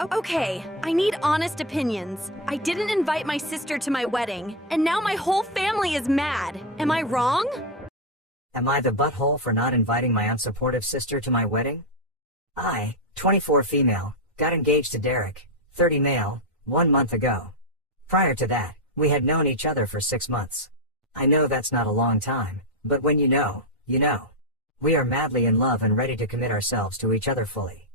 Okay, I need honest opinions. I didn't invite my sister to my wedding, and now my whole family is mad. Am I wrong? Am I the butthole for not inviting my unsupportive sister to my wedding? I, 24 female, got engaged to Derek, 30 male, 1 month ago. Prior to that, we had known each other for 6 months. I know that's not a long time, but when you know, you know. We are madly in love and ready to commit ourselves to each other fully.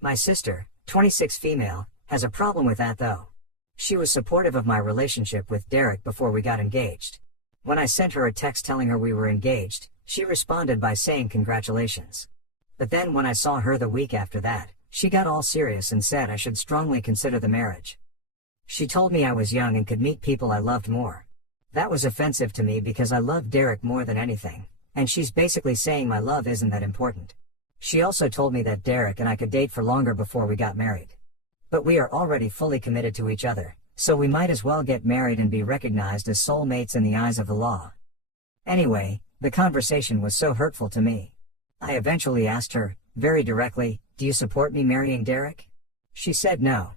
My sister, 26 female, has a problem with that though. She was supportive of my relationship with Derek before we got engaged. When I sent her a text telling her we were engaged, she responded by saying congratulations. But then when I saw her the week after that, she got all serious and said I should strongly consider the marriage. She told me I was young and could meet people I loved more. That was offensive to me because I love Derek more than anything, and she's basically saying my love isn't that important. She also told me that Derek and I could date for longer before we got married. But we are already fully committed to each other, so we might as well get married and be recognized as soulmates in the eyes of the law. Anyway, the conversation was so hurtful to me. I eventually asked her, very directly, "Do you support me marrying Derek?" She said no.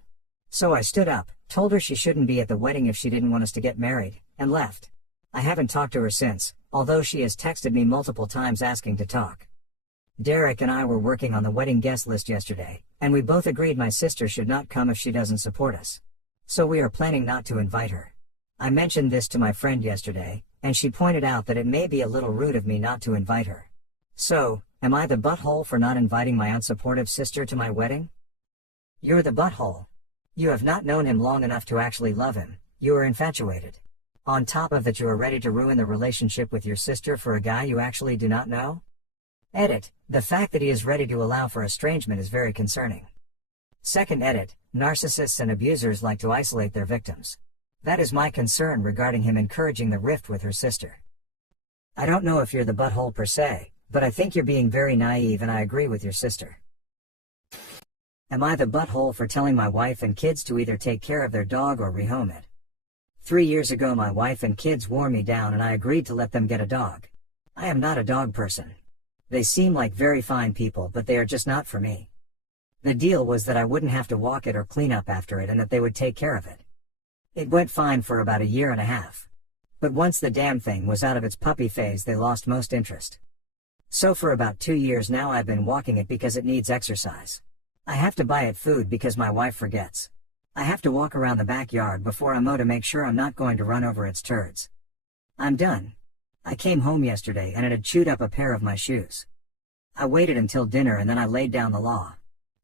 So I stood up, told her she shouldn't be at the wedding if she didn't want us to get married, and left. I haven't talked to her since, although she has texted me multiple times asking to talk. Derek and I were working on the wedding guest list yesterday, and we both agreed my sister should not come if she doesn't support us. So we are planning not to invite her. I mentioned this to my friend yesterday, and she pointed out that it may be a little rude of me not to invite her. So, am I the butthole for not inviting my unsupportive sister to my wedding? You're the butthole. You have not known him long enough to actually love him. You are infatuated. On top of that, you are ready to ruin the relationship with your sister for a guy you actually do not know? Edit, the fact that he is ready to allow for estrangement is very concerning. Second edit, narcissists and abusers like to isolate their victims. That is my concern regarding him encouraging the rift with her sister. I don't know if you're the butthole per se, but I think you're being very naive and I agree with your sister. Am I the butthole for telling my wife and kids to either take care of their dog or rehome it? 3 years ago my wife and kids wore me down and I agreed to let them get a dog. I am not a dog person. They seem like very fine people, but they are just not for me. The deal was that I wouldn't have to walk it or clean up after it and that they would take care of it. It went fine for about 1.5 years. But once the damn thing was out of its puppy phase they lost most interest. So for about 2 years now I've been walking it because it needs exercise. I have to buy it food because my wife forgets. I have to walk around the backyard before I mow to make sure I'm not going to run over its turds. I'm done. I came home yesterday and it had chewed up a pair of my shoes. I waited until dinner and then I laid down the law.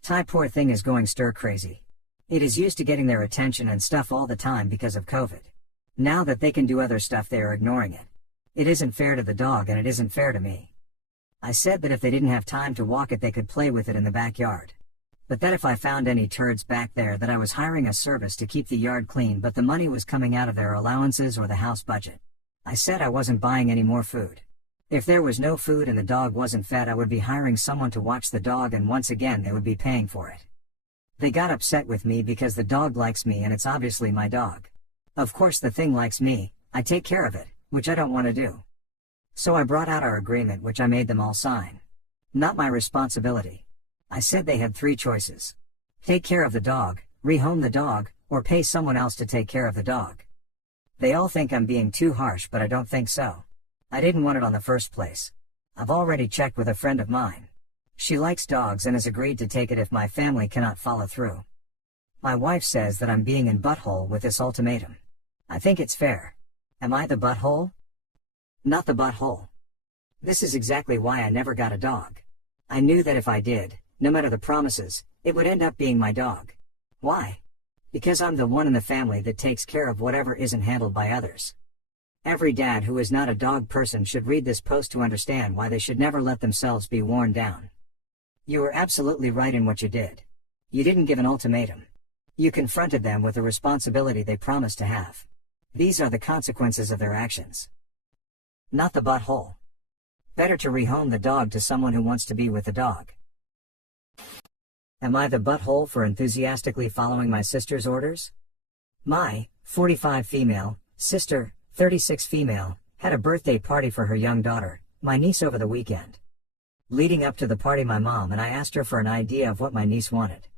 Ty poor thing is going stir crazy. It is used to getting their attention and stuff all the time because of COVID. Now that they can do other stuff they are ignoring it. It isn't fair to the dog and it isn't fair to me. I said that if they didn't have time to walk it they could play with it in the backyard. But that if I found any turds back there that I was hiring a service to keep the yard clean but the money was coming out of their allowances or the house budget. I said I wasn't buying any more food. If there was no food and the dog wasn't fed I would be hiring someone to watch the dog and once again they would be paying for it. They got upset with me because the dog likes me and it's obviously my dog. Of course the thing likes me, I take care of it, which I don't want to do. So I brought out our agreement which I made them all sign. Not my responsibility. I said they had 3 choices. Take care of the dog, rehome the dog, or pay someone else to take care of the dog. They all think I'm being too harsh but I don't think so. I didn't want it on the first place. I've already checked with a friend of mine. She likes dogs and has agreed to take it if my family cannot follow through. My wife says that I'm being in butthole with this ultimatum. I think it's fair. Am I the butthole? Not the butthole. This is exactly why I never got a dog. I knew that if I did, no matter the promises, it would end up being my dog. Why? Because I'm the one in the family that takes care of whatever isn't handled by others. Every dad who is not a dog person should read this post to understand why they should never let themselves be worn down. You were absolutely right in what you did. You didn't give an ultimatum. You confronted them with the responsibility they promised to have. These are the consequences of their actions. Not the butthole. Better to rehome the dog to someone who wants to be with the dog. Am I the butthole for enthusiastically following my sister's orders? My 45 female sister, 36 female, had a birthday party for her young daughter, my niece, over the weekend. Leading up to the party my mom and I asked her for an idea of what my niece wanted.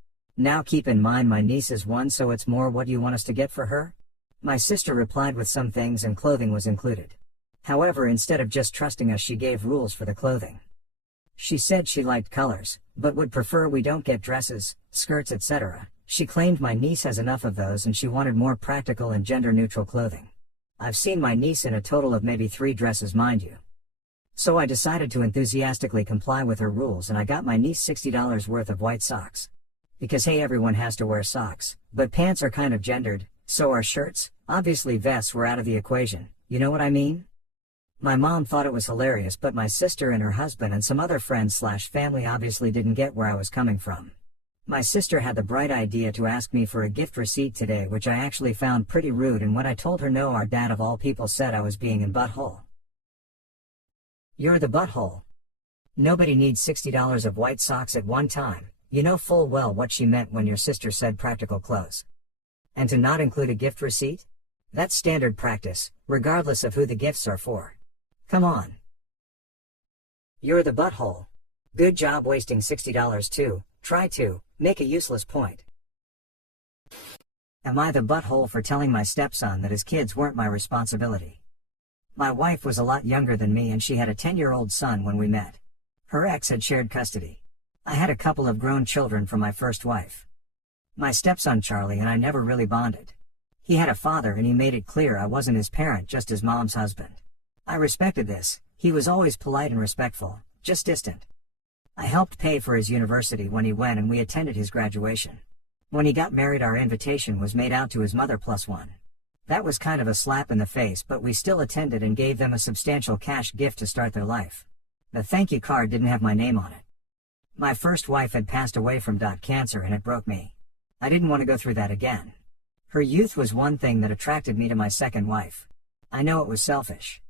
Now keep in mind my niece is one, so it's more what do you want us to get for her? My sister replied with some things and clothing was included. However, instead of just trusting us, she gave rules for the clothing. She said she liked colors, but would prefer we don't get dresses, skirts, etc. She claimed my niece has enough of those and she wanted more practical and gender-neutral clothing. I've seen my niece in a total of maybe 3 dresses, mind you. So I decided to enthusiastically comply with her rules and I got my niece $60 worth of white socks. Because hey, everyone has to wear socks, but pants are kind of gendered, so are shirts. Obviously vests were out of the equation, you know what I mean? My mom thought it was hilarious, but my sister and her husband and some other friends/family obviously didn't get where I was coming from. My sister had the bright idea to ask me for a gift receipt today, which I actually found pretty rude, and when I told her no, our dad of all people said I was being in butthole. You're the butthole. Nobody needs $60 of white socks at one time. You know full well what she meant when your sister said practical clothes. And to not include a gift receipt? That's standard practice, regardless of who the gifts are for. Come on. You're the butthole. Good job wasting $60 too. Try to make a useless point. Am I the butthole for telling my stepson that his kids weren't my responsibility? My wife was a lot younger than me and she had a 10-year-old son when we met. Her ex had shared custody. I had a couple of grown children from my first wife. My stepson Charlie and I never really bonded. He had a father and he made it clear I wasn't his parent, just his mom's husband. I respected this. He was always polite and respectful, just distant. I helped pay for his university when he went and we attended his graduation. When he got married, our invitation was made out to his mother +1. That was kind of a slap in the face, but we still attended and gave them a substantial cash gift to start their life. The thank you card didn't have my name on it. My first wife had passed away from cancer and it broke me. I didn't want to go through that again. Her youth was one thing that attracted me to my second wife. I know it was selfish.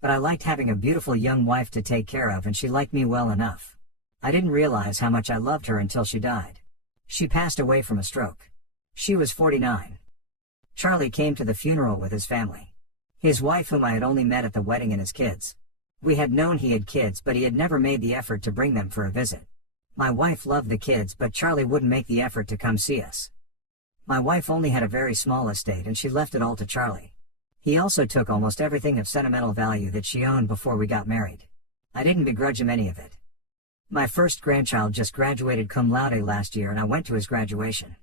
But I liked having a beautiful young wife to take care of and she liked me well enough. I didn't realize how much I loved her until she died. She passed away from a stroke. She was 49. Charlie came to the funeral with his family. His wife, whom I had only met at the wedding, and his kids. We had known he had kids, but he had never made the effort to bring them for a visit. My wife loved the kids, but Charlie wouldn't make the effort to come see us. My wife only had a very small estate and she left it all to Charlie. He also took almost everything of sentimental value that she owned before we got married. I didn't begrudge him any of it. My first grandchild just graduated cum laude last year and I went to his graduation.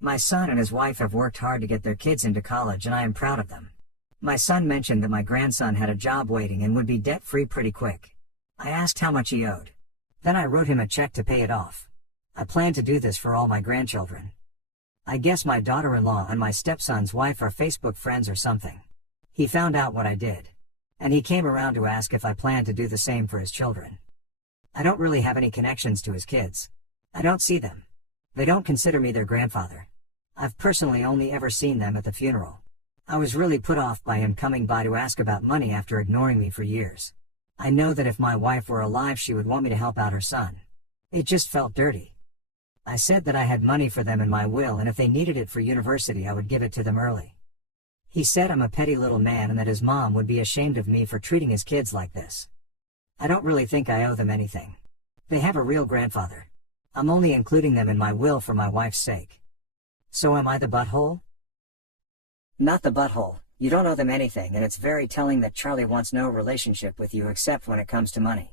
My son and his wife have worked hard to get their kids into college and I am proud of them. My son mentioned that my grandson had a job waiting and would be debt-free pretty quick. I asked how much he owed. Then I wrote him a check to pay it off. I plan to do this for all my grandchildren. I guess my daughter-in-law and my stepson's wife are Facebook friends or something. He found out what I did. And he came around to ask if I plan to do the same for his children. I don't really have any connections to his kids. I don't see them. They don't consider me their grandfather. I've personally only ever seen them at the funeral. I was really put off by him coming by to ask about money after ignoring me for years. I know that if my wife were alive she would want me to help out her son. It just felt dirty. I said that I had money for them in my will and if they needed it for university I would give it to them early. He said I'm a petty little man and that his mom would be ashamed of me for treating his kids like this. I don't really think I owe them anything. They have a real grandfather. I'm only including them in my will for my wife's sake. So am I the butthole? Not the butthole. You don't owe them anything, and it's very telling that Charlie wants no relationship with you except when it comes to money.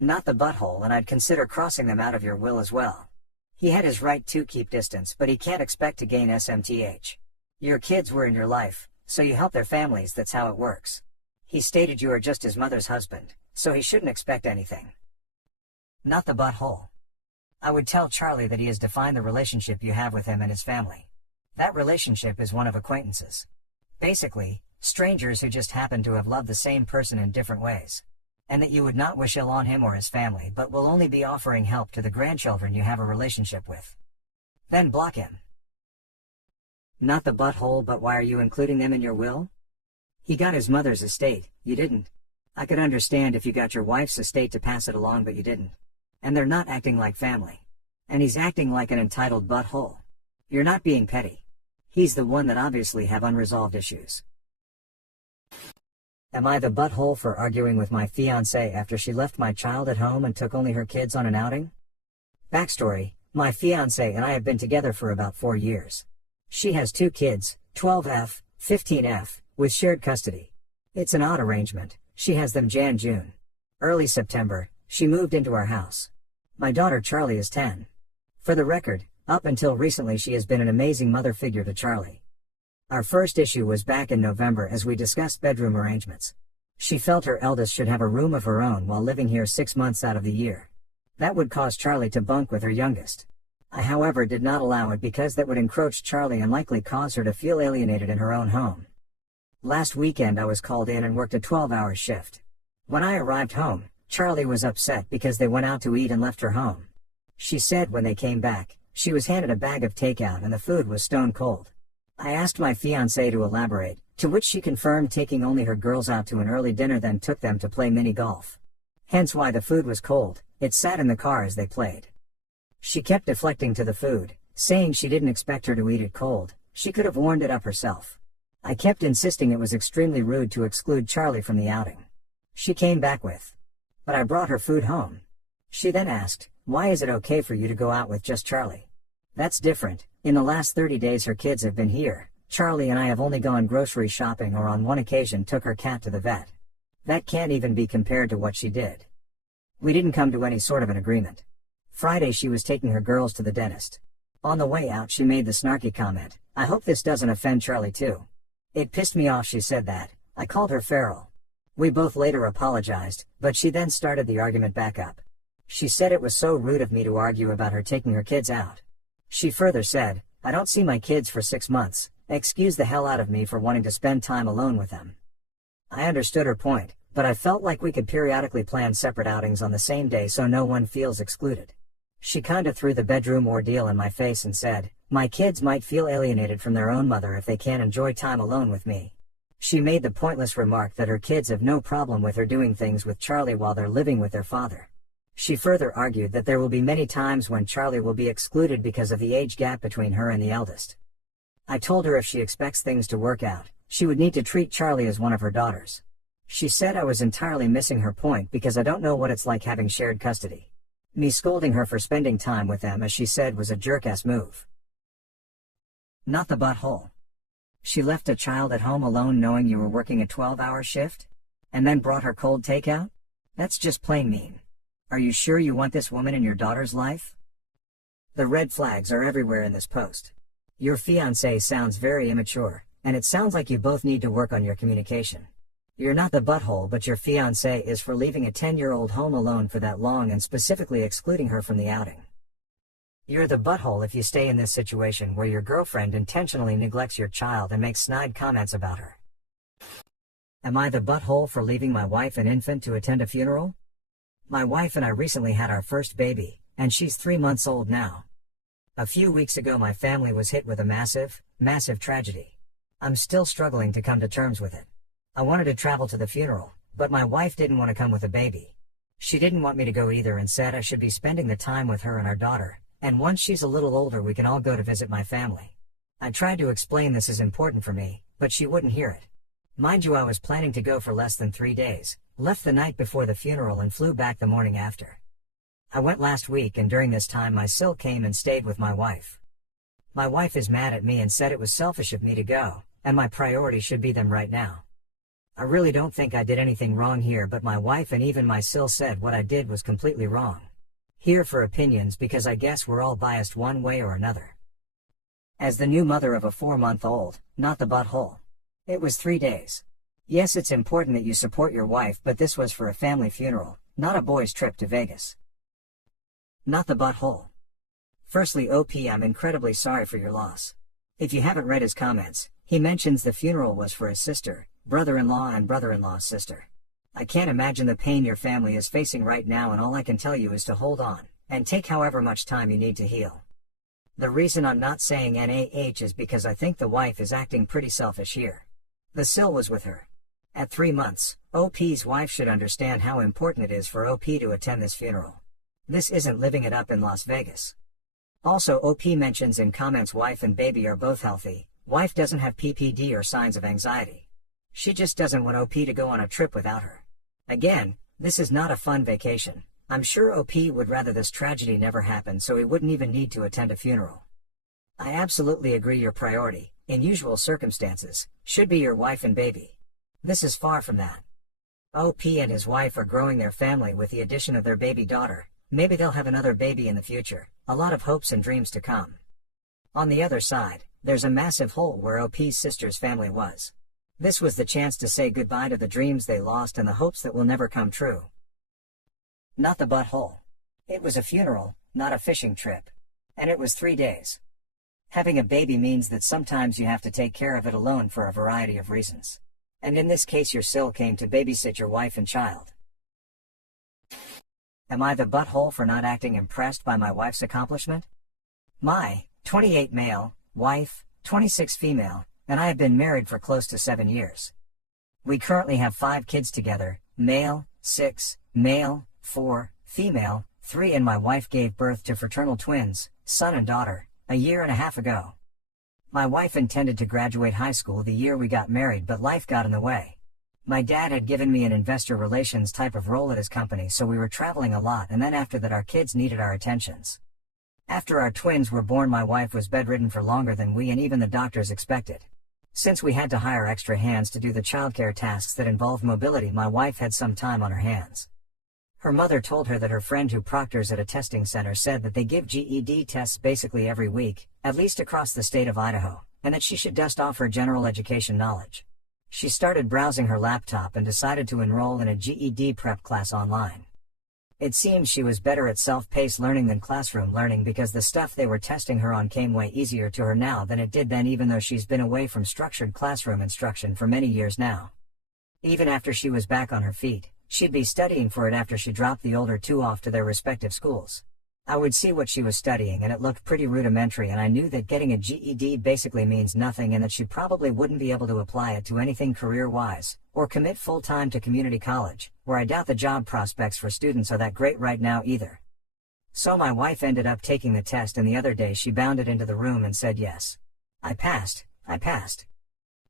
Not the butthole, and I'd consider crossing them out of your will as well. He had his right to keep distance, but he can't expect to gain SMTH. Your kids were in your life, so you help their families, that's how it works. He stated you are just his mother's husband, so he shouldn't expect anything. Not the butthole. I would tell Charlie that he has defined the relationship you have with him and his family. That relationship is one of acquaintances. Basically, strangers who just happen to have loved the same person in different ways. And that you would not wish ill on him or his family, but will only be offering help to the grandchildren you have a relationship with. Then block him. Not the butthole, but why are you including them in your will? He got his mother's estate, you didn't. I could understand if you got your wife's estate to pass it along, but you didn't. And they're not acting like family. And he's acting like an entitled butthole. You're not being petty. He's the one that obviously have unresolved issues. Am I the butthole for arguing with my fiancée after she left my child at home and took only her kids on an outing? Backstory, My fiancée and I have been together for about 4 years. She has 2 kids, 12F, 15F, with shared custody. It's an odd arrangement. She has them June. Early September, she moved into our house. My daughter Charlie is 10. For the record, up until recently she has been an amazing mother figure to Charlie. Our first issue was back in November as we discussed bedroom arrangements. She felt her eldest should have a room of her own while living here 6 months out of the year. That would cause Charlie to bunk with her youngest. I however did not allow it because that would encroach Charlie and likely cause her to feel alienated in her own home. Last weekend I was called in and worked a 12-hour shift. When I arrived home, Charlie was upset because they went out to eat and left her home. She said when they came back, she was handed a bag of takeout and the food was stone cold. I asked my fiancée to elaborate, to which she confirmed taking only her girls out to an early dinner, then took them to play mini golf. Hence why the food was cold. It sat in the car as they played. She kept deflecting to the food, saying she didn't expect her to eat it cold, she could have warmed it up herself. I kept insisting it was extremely rude to exclude Charlie from the outing. She came back with, "But I brought her food home." She then asked, "Why is it okay for you to go out with just Charlie?" That's different. In the last 30 days her kids have been here. Charlie and I have only gone grocery shopping or on one occasion took her cat to the vet. That can't even be compared to what she did. We didn't come to any sort of an agreement. Friday she was taking her girls to the dentist. On the way out she made the snarky comment, "I hope this doesn't offend Charlie too." It pissed me off she said that. I called her feral. We both later apologized, but she then started the argument back up. She said it was so rude of me to argue about her taking her kids out. She further said, "I don't see my kids for 6 months, excuse the hell out of me for wanting to spend time alone with them." I understood her point, but I felt like we could periodically plan separate outings on the same day so no one feels excluded. She kinda threw the bedroom ordeal in my face and said, "My kids might feel alienated from their own mother if they can't enjoy time alone with me." She made the pointless remark that her kids have no problem with her doing things with Charlie while they're living with their father. She further argued that there will be many times when Charlie will be excluded because of the age gap between her and the eldest. I told her if she expects things to work out, she would need to treat Charlie as one of her daughters. She said I was entirely missing her point because I don't know what it's like having shared custody. Me scolding her for spending time with them, as she said, was a jerk-ass move. Not the butthole. She left a child at home alone knowing you were working a 12-hour shift? And then brought her cold takeout? That's just plain mean. Are you sure you want this woman in your daughter's life? The red flags are everywhere in this post. Your fiancé sounds very immature, and it sounds like you both need to work on your communication. You're not the butthole, but your fiancé is for leaving a 10-year-old home alone for that long and specifically excluding her from the outing. You're the butthole if you stay in this situation where your girlfriend intentionally neglects your child and makes snide comments about her. Am I the butthole for leaving my wife and infant to attend a funeral? My wife and I recently had our first baby, and she's 3 months old now. A few weeks ago my family was hit with a massive tragedy. I'm still struggling to come to terms with it. I wanted to travel to the funeral, but my wife didn't want to come with a baby. She didn't want me to go either and said I should be spending the time with her and our daughter, and once she's a little older we can all go to visit my family. I tried to explain this is important for me, but she wouldn't hear it. Mind you, I was planning to go for less than 3 days, left the night before the funeral and flew back the morning after. I went last week, and during this time my sil came and stayed with my wife. My wife is mad at me and said it was selfish of me to go, and my priority should be them right now. I really don't think I did anything wrong here, but my wife and even my sil said what I did was completely wrong. Here for opinions, because I guess we're all biased one way or another. As the new mother of a 4-month-old, not the butthole. It was 3 days. Yes, it's important that you support your wife, but this was for a family funeral, not a boys' trip to Vegas. Not the butthole. Firstly, OP, I'm incredibly sorry for your loss. If you haven't read his comments, he mentions the funeral was for his sister, brother-in-law and brother-in-law's sister. I can't imagine the pain your family is facing right now, and all I can tell you is to hold on, and take however much time you need to heal. The reason I'm not saying NAH is because I think the wife is acting pretty selfish here. The sil was with her. At 3 months, OP's wife should understand how important it is for OP to attend this funeral. This isn't living it up in Las Vegas. Also, OP mentions in comments wife and baby are both healthy. Wife doesn't have PPD or signs of anxiety. She just doesn't want OP to go on a trip without her. Again, this is not a fun vacation. I'm sure OP would rather this tragedy never happened so he wouldn't even need to attend a funeral. I absolutely agree your priority, in usual circumstances, should be your wife and baby. This is far from that. OP and his wife are growing their family with the addition of their baby daughter. Maybe they'll have another baby in the future, a lot of hopes and dreams to come. On the other side, there's a massive hole where OP's sister's family was. This was the chance to say goodbye to the dreams they lost and the hopes that will never come true. Not the butthole. It was a funeral, not a fishing trip. And it was 3 days. Having a baby means that sometimes you have to take care of it alone for a variety of reasons. And in this case your sil came to babysit your wife and child. Am I the butthole for not acting impressed by my wife's accomplishment? My 28 male, wife, 26 female, and I have been married for close to 7 years. We currently have 5 kids together, male, 6, male, 4, female, 3, and my wife gave birth to fraternal twins, son and daughter, a year and a half ago. My wife intended to graduate high school the year we got married, but life got in the way. My dad had given me an investor relations type of role at his company, so we were traveling a lot, and then after that our kids needed our attentions. After our twins were born, my wife was bedridden for longer than we and even the doctors expected. Since we had to hire extra hands to do the childcare tasks that involved mobility, my wife had some time on her hands. Her mother told her that her friend who proctors at a testing center said that they give GED tests basically every week, at least across the state of Idaho, and that she should dust off her general education knowledge. She started browsing her laptop and decided to enroll in a GED prep class online. It seems she was better at self-paced learning than classroom learning because the stuff they were testing her on came way easier to her now than it did then, even though she's been away from structured classroom instruction for many years now. Even after she was back on her feet, she'd be studying for it after she dropped the older 2 off to their respective schools. I would see what she was studying and it looked pretty rudimentary, and I knew that getting a GED basically means nothing and that she probably wouldn't be able to apply it to anything career-wise, or commit full-time to community college, where I doubt the job prospects for students are that great right now either. So my wife ended up taking the test, and the other day she bounded into the room and said yes. I passed.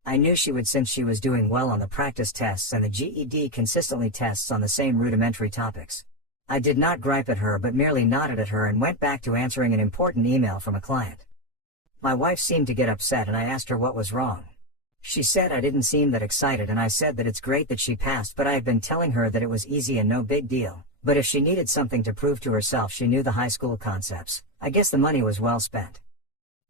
I knew she would since she was doing well on the practice tests and the GED consistently tests on the same rudimentary topics. I did not gripe at her but merely nodded at her and went back to answering an important email from a client. My wife seemed to get upset and I asked her what was wrong. She said I didn't seem that excited, and I said that it's great that she passed, but I had been telling her that it was easy and no big deal, but if she needed something to prove to herself she knew the high school concepts, I guess the money was well spent.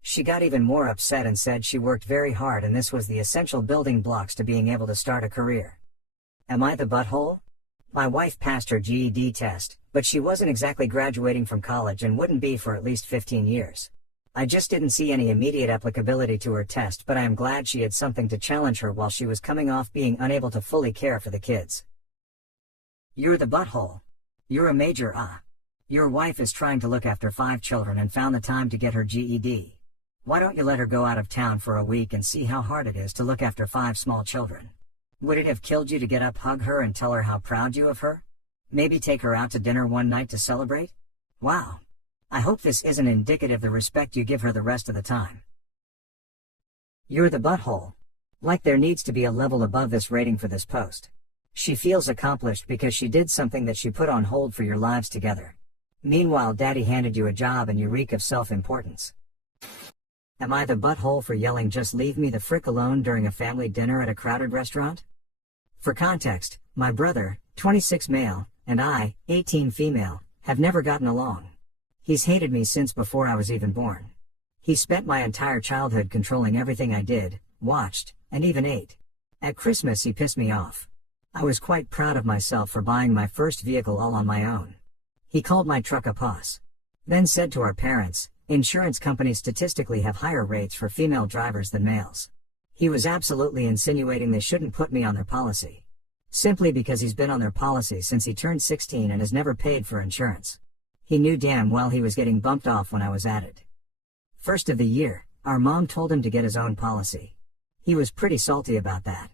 She got even more upset and said she worked very hard and this was the essential building blocks to being able to start a career. Am I the butthole? My wife passed her GED test, but she wasn't exactly graduating from college and wouldn't be for at least 15 years. I just didn't see any immediate applicability to her test, but I am glad she had something to challenge her while she was coming off being unable to fully care for the kids. You're the butthole. You're a major Your wife is trying to look after 5 children and found the time to get her GED. Why don't you let her go out of town for a week and see how hard it is to look after 5 small children? Would it have killed you to get up, hug her, and tell her how proud you of her? Maybe take her out to dinner one night to celebrate? Wow. I hope this isn't indicative of the respect you give her the rest of the time. You're the butthole. Like there needs to be a level above this rating for this post. She feels accomplished because she did something that she put on hold for your lives together. Meanwhile, daddy handed you a job and you reek of self-importance. Am I the butthole for yelling "just leave me the frick alone" during a family dinner at a crowded restaurant? For context, my brother, 26 male, and I, 18 female, have never gotten along. He's hated me since before I was even born. He spent my entire childhood controlling everything I did, watched, and even ate. At Christmas he pissed me off. I was quite proud of myself for buying my first vehicle all on my own. He called my truck a puss. Then said to our parents, insurance companies statistically have higher rates for female drivers than males. He was absolutely insinuating they shouldn't put me on their policy. Simply because he's been on their policy since he turned 16 and has never paid for insurance. He knew damn well he was getting bumped off when I was at it. First of the year, our mom told him to get his own policy. He was pretty salty about that.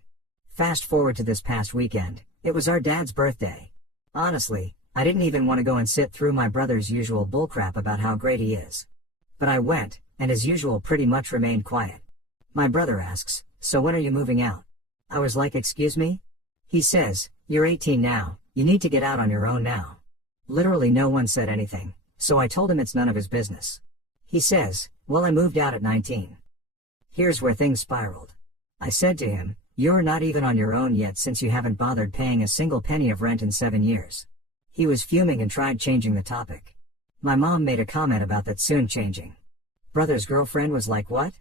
Fast forward to this past weekend, it was our dad's birthday. Honestly, I didn't even want to go and sit through my brother's usual bullcrap about how great he is. But I went, and as usual pretty much remained quiet. My brother asks, "So when are you moving out?" I was like, "Excuse me?" He says, "You're 18 now, you need to get out on your own now." Literally no one said anything, so I told him it's none of his business. He says, well, I moved out at 19. Here's where things spiraled. I said to him, you're not even on your own yet since you haven't bothered paying a single penny of rent in 7 years. He was fuming and tried changing the topic. My mom made a comment about that soon changing. Brother's girlfriend was like, what?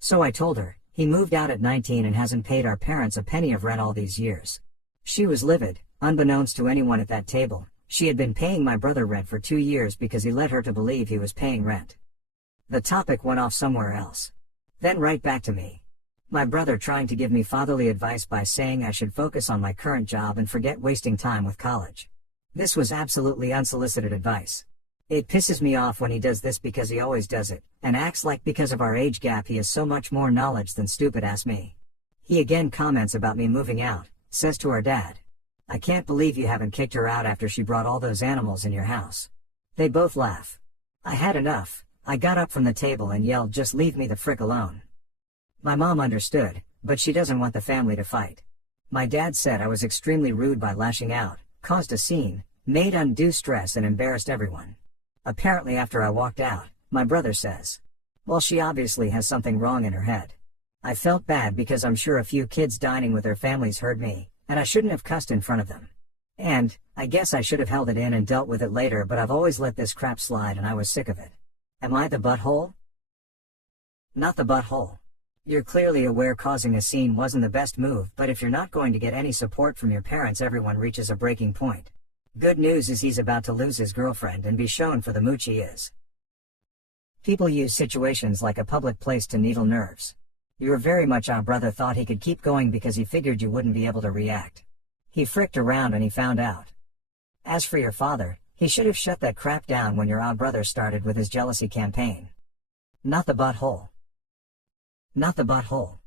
So I told her, he moved out at 19 and hasn't paid our parents a penny of rent all these years. She was livid. Unbeknownst to anyone at that table, she had been paying my brother rent for 2 years because he led her to believe he was paying rent. The topic went off somewhere else. Then right back to me. My brother trying to give me fatherly advice by saying I should focus on my current job and forget wasting time with college. This was absolutely unsolicited advice. It pisses me off when he does this because he always does it, and acts like because of our age gap he has so much more knowledge than stupid-ass me. He again comments about me moving out, says to our dad, I can't believe you haven't kicked her out after she brought all those animals in your house. They both laugh. I had enough. I got up from the table and yelled, just leave me the frick alone. My mom understood, but she doesn't want the family to fight. My dad said I was extremely rude by lashing out, caused a scene, made undue stress and embarrassed everyone. Apparently after I walked out, my brother says, well, she obviously has something wrong in her head. I felt bad because I'm sure a few kids dining with their families heard me, and I shouldn't have cussed in front of them. And, I guess I should have held it in and dealt with it later, but I've always let this crap slide and I was sick of it. Am I the butthole? Not the butthole. You're clearly aware causing a scene wasn't the best move, but if you're not going to get any support from your parents, everyone reaches a breaking point. Good news is he's about to lose his girlfriend and be shown for the mooch he is. People use situations like a public place to needle nerves. You're very much our brother thought he could keep going because he figured you wouldn't be able to react. He fricked around and he found out. As for your father, he should have shut that crap down when your brother started with his jealousy campaign. Not the butthole. Not the butthole.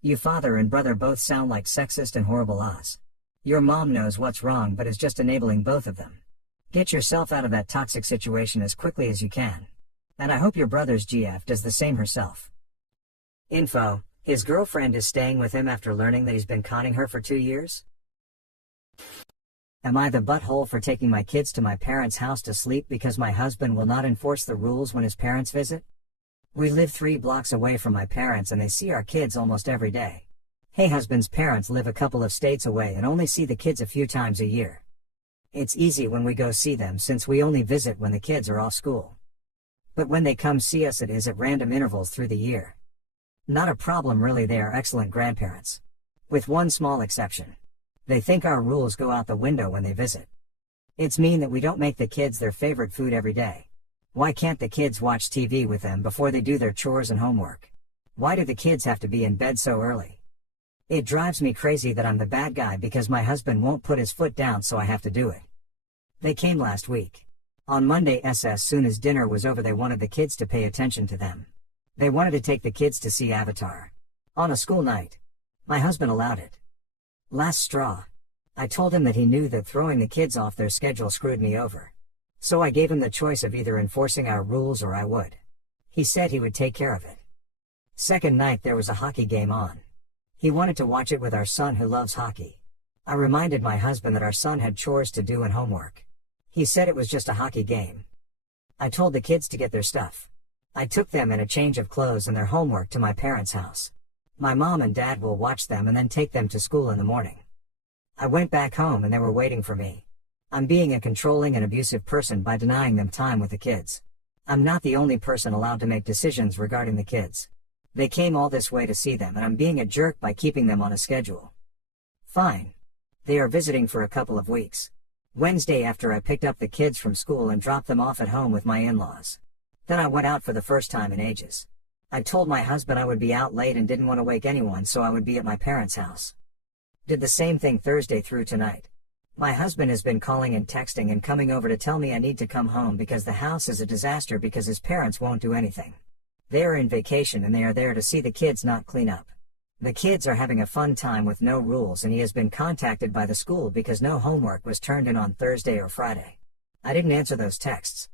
You father and brother both sound like sexist and horrible ahs. Your mom knows what's wrong but is just enabling both of them. Get yourself out of that toxic situation as quickly as you can. And I hope your brother's GF does the same herself. Info: his girlfriend is staying with him after learning that he's been conning her for 2 years? Am I the butthole for taking my kids to my parents' house to sleep because my husband will not enforce the rules when his parents visit? We live 3 blocks away from my parents and they see our kids almost every day. Hey, husband's parents live a couple of states away and only see the kids a few times a year. It's easy when we go see them since we only visit when the kids are off school. But when they come see us, it is at random intervals through the year. Not a problem really, they are excellent grandparents. With one small exception. They think our rules go out the window when they visit. It's mean that we don't make the kids their favorite food every day. Why can't the kids watch TV with them before they do their chores and homework? Why do the kids have to be in bed so early? It drives me crazy that I'm the bad guy because my husband won't put his foot down, so I have to do it. They came last week. On Monday, as soon as dinner was over, they wanted the kids to pay attention to them. They wanted to take the kids to see Avatar. On a school night. My husband allowed it. Last straw. I told him that he knew that throwing the kids off their schedule screwed me over. So I gave him the choice of either enforcing our rules or I would. He said he would take care of it. Second night there was a hockey game on. He wanted to watch it with our son who loves hockey. I reminded my husband that our son had chores to do and homework. He said it was just a hockey game. I told the kids to get their stuff. I took them and a change of clothes and their homework to my parents' house. My mom and dad will watch them and then take them to school in the morning. I went back home and they were waiting for me. I'm being a controlling and abusive person by denying them time with the kids. I'm not the only person allowed to make decisions regarding the kids. They came all this way to see them and I'm being a jerk by keeping them on a schedule. Fine. They are visiting for a couple of weeks. Wednesday after I picked up the kids from school and dropped them off at home with my in-laws. Then I went out for the first time in ages. I told my husband I would be out late and didn't want to wake anyone, so I would be at my parents' house. Did the same thing Thursday through tonight. My husband has been calling and texting and coming over to tell me I need to come home because the house is a disaster because his parents won't do anything. They are in vacation and they are there to see the kids not clean up. The kids are having a fun time with no rules and he has been contacted by the school because no homework was turned in on Thursday or Friday. I didn't answer those texts.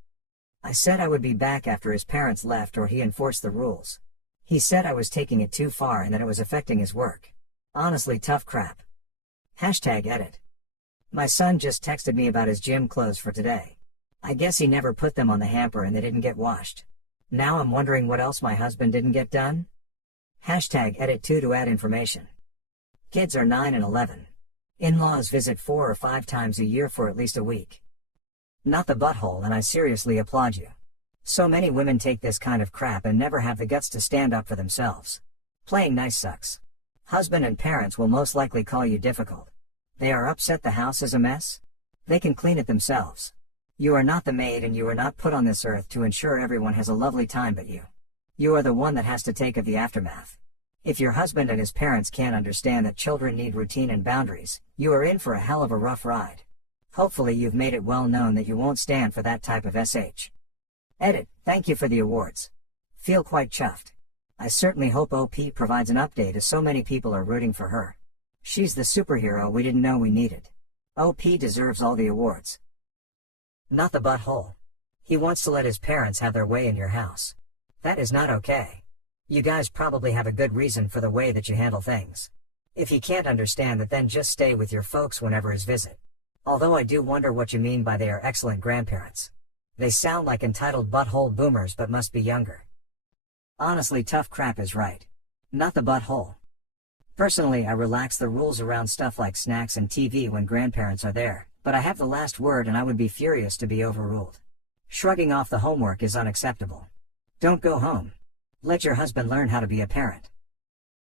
I said I would be back after his parents left or he enforced the rules. He said I was taking it too far and that it was affecting his work. Honestly, tough crap. #edit. My son just texted me about his gym clothes for today. I guess he never put them on the hamper and they didn't get washed. Now I'm wondering what else my husband didn't get done? Hashtag edit 2 to add information. Kids are 9 and 11. In-laws visit 4 or 5 times a year for at least a week. Not the butthole, and I seriously applaud you. So many women take this kind of crap and never have the guts to stand up for themselves. Playing nice sucks. Husband and parents will most likely call you difficult. They are upset the house is a mess? They can clean it themselves. You are not the maid and you are not put on this earth to ensure everyone has a lovely time but you. You are the one that has to take of the aftermath. If your husband and his parents can't understand that children need routine and boundaries, you are in for a hell of a rough ride. Hopefully you've made it well known that you won't stand for that type of SH. Edit, thank you for the awards. Feel quite chuffed. I certainly hope OP provides an update as so many people are rooting for her. She's the superhero we didn't know we needed. OP deserves all the awards. Not the butthole. He wants to let his parents have their way in your house. That is not okay. You guys probably have a good reason for the way that you handle things. If he can't understand that, then just stay with your folks whenever his visit. Although I do wonder what you mean by they are excellent grandparents. They sound like entitled butthole boomers but must be younger. Honestly, tough crap is right. Not the butthole. Personally, I relax the rules around stuff like snacks and TV when grandparents are there, but I have the last word and I would be furious to be overruled. Shrugging off the homework is unacceptable. Don't go home. Let your husband learn how to be a parent.